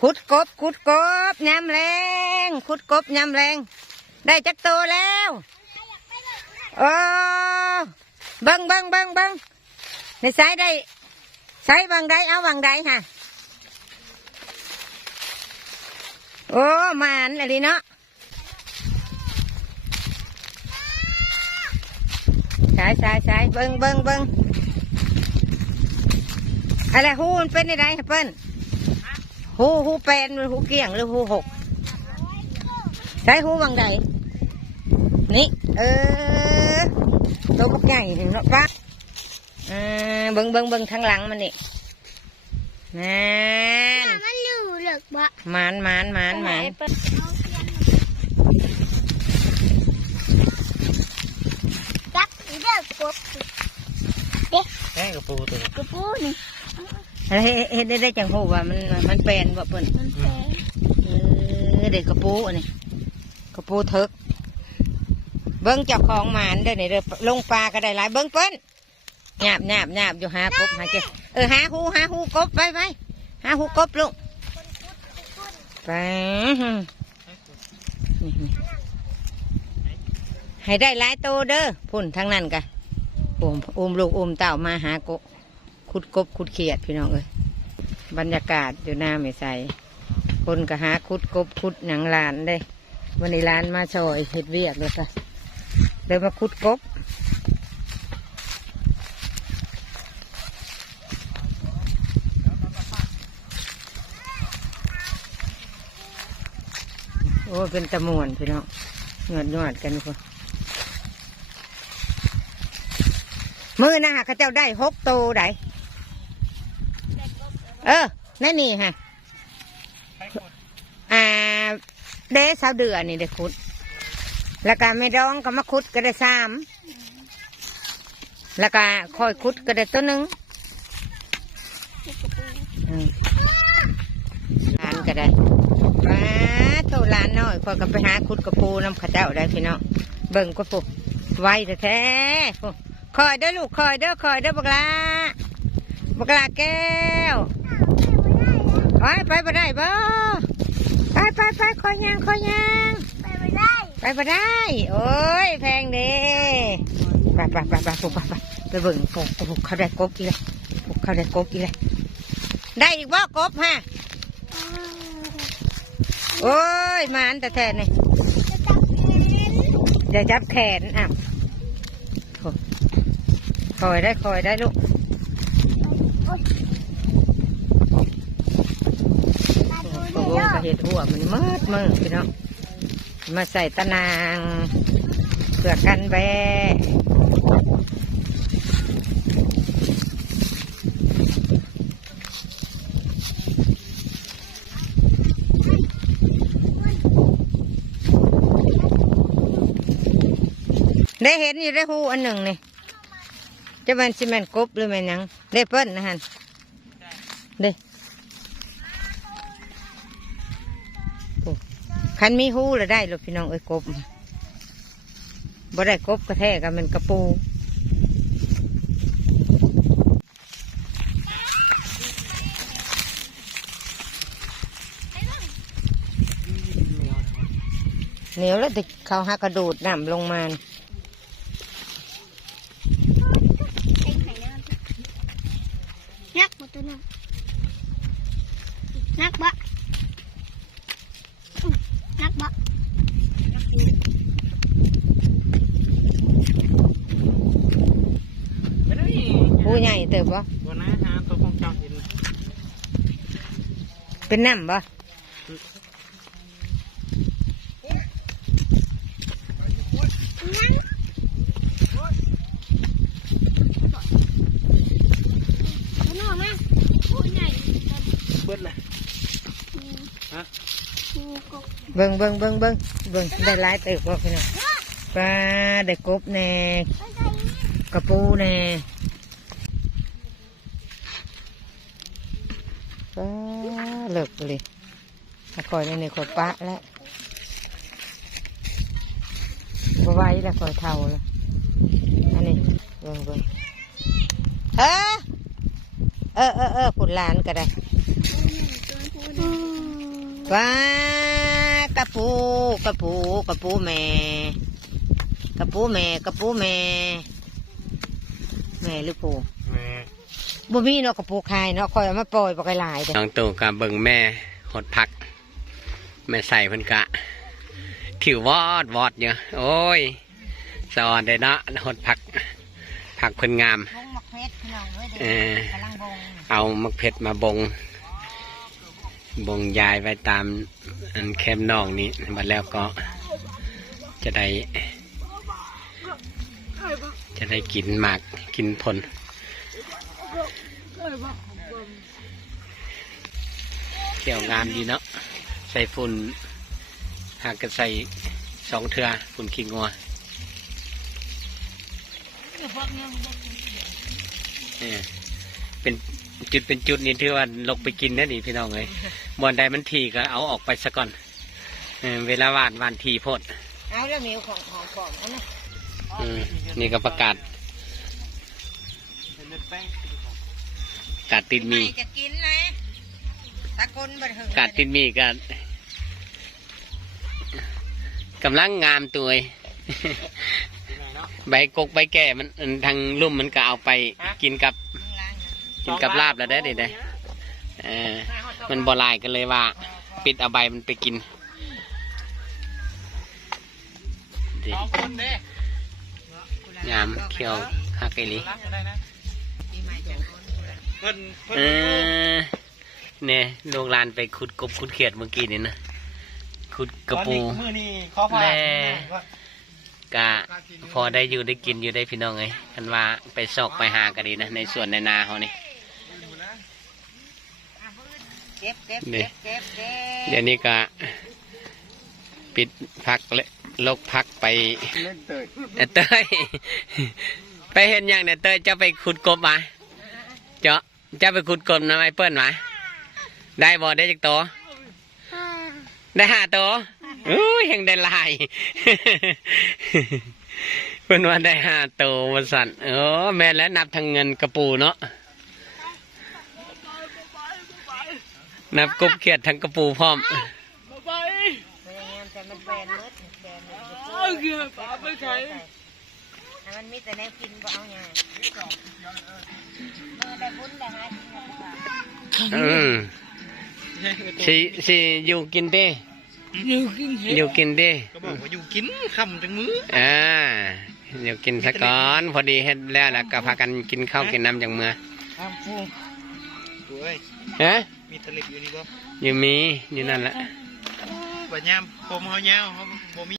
ขุดกบขุดกบยำแรงขุดกบยำแรง ได้จักโตแล้วโอ้บิ้งบิ้งบิ้งบิ้งในสายได้ใช้วังใดเอาวังใดค่ะโอ้มานอะไรเนาะใช่ใช่ใช่เบิ้งเบิ้งเบิ้งอะไรหูนเป็นอะไรเปิ้น หูหูเป็นหรือหูเกี่ยงหรือหูหกใช้หูวังใดนี่เออตัวบักใหญ่เนาะปะเออเบิ้งเบิ้งเบิ้งทางหลังมันนี่นั่นมันอยู่เหลือกบะหมานหมานหมานหมานจับอีเลือกกบแค่กระปูตัวนี้กระปูนี่ แล้วเฮ็ดเฮ็ดได้ได้จังหูว่ามันมันเป็นบ่เปิ้นมันแพงเออเด็กกระปูอันนี้กระปูเถิกเบิ้งเจ้าของหมานเด้อนี่เด้อลงปลาก็ได้หลายเบิ้งเปิ้นหยาบหยาบหยาบอยู่หากบหาเจเออหาหูหาหูกบไปไปหาหูกบลูกไปนี่นี่ให้ได้หลายโตเด้อพุ่นทั้งนั้นกะอุ้มอุ้มลูกอุ้มเต่ามาหากบขุ ดกบขุดเขียดพี่น้องเอ้ยบรรยากาศอยู่หน้าไม่ใส่คนก็หาขุดกบขุดหนังลานได้ วันนี้ร้านมาชอยเห็ดเวียกเลยค่ะเดินมาขุดกบโอ้เป็นตะมวนพี่น้องหนวดหนวดกันพอมือนะฮะเขาเจ้าได้หกโตได้ เออนั่นนี่ฮะอ่าเดสาวเดือนนี่ได้ขุด แล้วก็ไม่ร้องก็มาขุดก็ได้สามแล้วก็คอยขุดก็ได้ตัวหนึ่งอืมร้านก็ได้ว้าโตร้านน้อยคอยก็ไปหาขุดกระปูน้ำข้าเจ้าได้พี่น้องเบิ่งก็ปุ๊ไวแท้ๆปุ๊คอยเด้อลูกคอยเด้อคอยเด้อบักลาบักลาแก้ว ไปไปบ่ได้บ่ไปไปไปคอยยางคอยยางไปไม่ได้ ไปไปได้ โอ้ยแพงเด้ไปไปไปไปปุ๊บไปไปไปเบิ่งปุ๊บปุ๊บเขาได้กบอีกเลยปกเขาได้กบอีกเลยได้อีกบ่กบฮะโอ้ยมาอันแต่แทนนี่จะจับเห็นเดี๋ยวจับแขนอะคอยได้คอยได้ลูก มาดู โอ้ นี่ โห เห็ดหัวมันมืดมืดพี่น้องมาใส่ตะนางเพื่อกันแวได้เห็นอยู่ได้หูอันหนึ่งนี่จะเป็นซีเมนต์กบหรือแม่นยังได้เปิ้ลนะฮันเด้ คันมีหูแล้วได้หรอพี่น้องเอ้ยกบบ่ได้กบกระแทกกันมันกระปูเหนียวแล้วติเขาหากระดูดน้ำลงมานักหมดตัวนึงนักบะนักบะ ไม่ได้ ผู้ใหญ่เติบบ่ตัวน้าหาตัวของเจ้าเห็นเป็นน้ำบ่ตัวนึงมาตัวใหญ่เบิดเลยฮะงูกบเบิ่งเบิ่งเบิ่งเบิ่งเบิ่งได้หลายเติบบ่พี่น้องปลาได้กบแน่กระปูแน่ปลา เลิกเลยถ้าคอยในในคอยปะแล้วบ่ไหวแล้วคอยเท่าแล้วอันนี้เบิ่งเบิ่งเออเออเออเออผุนลานก็ได้ตัวผู้ากระปูกระปูกระปูแม่กระปูแม่กระปูแม่แม่หรือปู บ่มีเนาะกระปูคายเนาะคอยเอามาปล่อยบ่ไกลหลายเด้อน้องตู่กับเบิ่งแม่หดพัก แม่ใส่เพิ่นกะถิววอดวอดอยู่โอ้ยสอนได้เนาะหดพักผักเพิ่นงามพงมักเพชรพี่น้องเว้ยเออ กำลังบงเอามักเพชรมาบง บงยายไว้ตามอันแคมนองนี้มาแล้วก็จะได้ จะได้กินหมากกินผล เกี่ยวงามดีเนาะใส่ฝุ่นหากก็ใส่สองเทือฝุ่นขี้งัวเออเป็นจุดเป็นจุดนี่ถือว่าลกไปกินนะนี่พี่น้องเลยบอนใดมันทีก็เอาออกไปซะก่อนเออเวลาหวานหวานทีโพดเอาแล้วมีของของของเอานะอืมนี่ก็ประกาศ กาดติดมีใครจะกินนะตะกนบัดหึงกาดติดมีก็กำลังงามตัวเอง ใบกกใบแก่มันอันทางลุ่มมันก็เอาไปกินกับล้างนะกินกับลาบแล้วได้เด็ดได้เออมันบอลายกันเลยว่า ปิดเอาใบมันไปกินดิสองคนเด้งามเขียวฮักไอหลีรักก็ได้นะ เพิ่นเพิ่นเออเนี่ยลูกหลานไปขุดกบขุดเขียดเมื่อกี้นี่นะขุดกระปูมือนี่ขอฝากแม่ว่ากะพอได้อยู่ได้กินอยู่ได้พี่น้องเลยคันว่าไปซอกไปหากันดีนะในสวนในนาเขานี่ เก็บเก็บนี่ เก็บเก็บเก็บเดี๋ยวนี้ก็ปิดพักและลกพักไปเล่นเตยเอ้ยเต้ย ไปเห็นอย่างเนี่ยเต้ยจะไปขุดกบมา เจาะจะไปขุดกบนะไอ้เปิ้ลมาได้บ่ได้จักตัวได้ห้าตัวอู้ยยังได้หลายเพิ่นว่าได้ห้าตัววันสันเออแม่นแล้วนับทางเงินกระปูเนาะนับกบเขียดทั้งกระปูพร้อมพยายามแต่มันแป ลนมืดแปลนมืดเอาเกือบเอาไปใช้มันมีแต่แนวกินก็เอาไงมือได้บุญได้หากินก็ได้อืมสิสิอยู่กินเด้อยู่กินเด้ก็บอกว่าอยู่กินคำจังมืออ่าอยู่กินซะก่อนพอดีเฮ็ดแล้วแล้วก็พากันกินข้าวกินน้ำจังเมื่อห้ามฟูดูเอ้ยฮะมีตะเลอยู่นี่บ่อยู่มีอยู่นั่นแหละ บัดยามผมเฮาเงาเขาบ่มี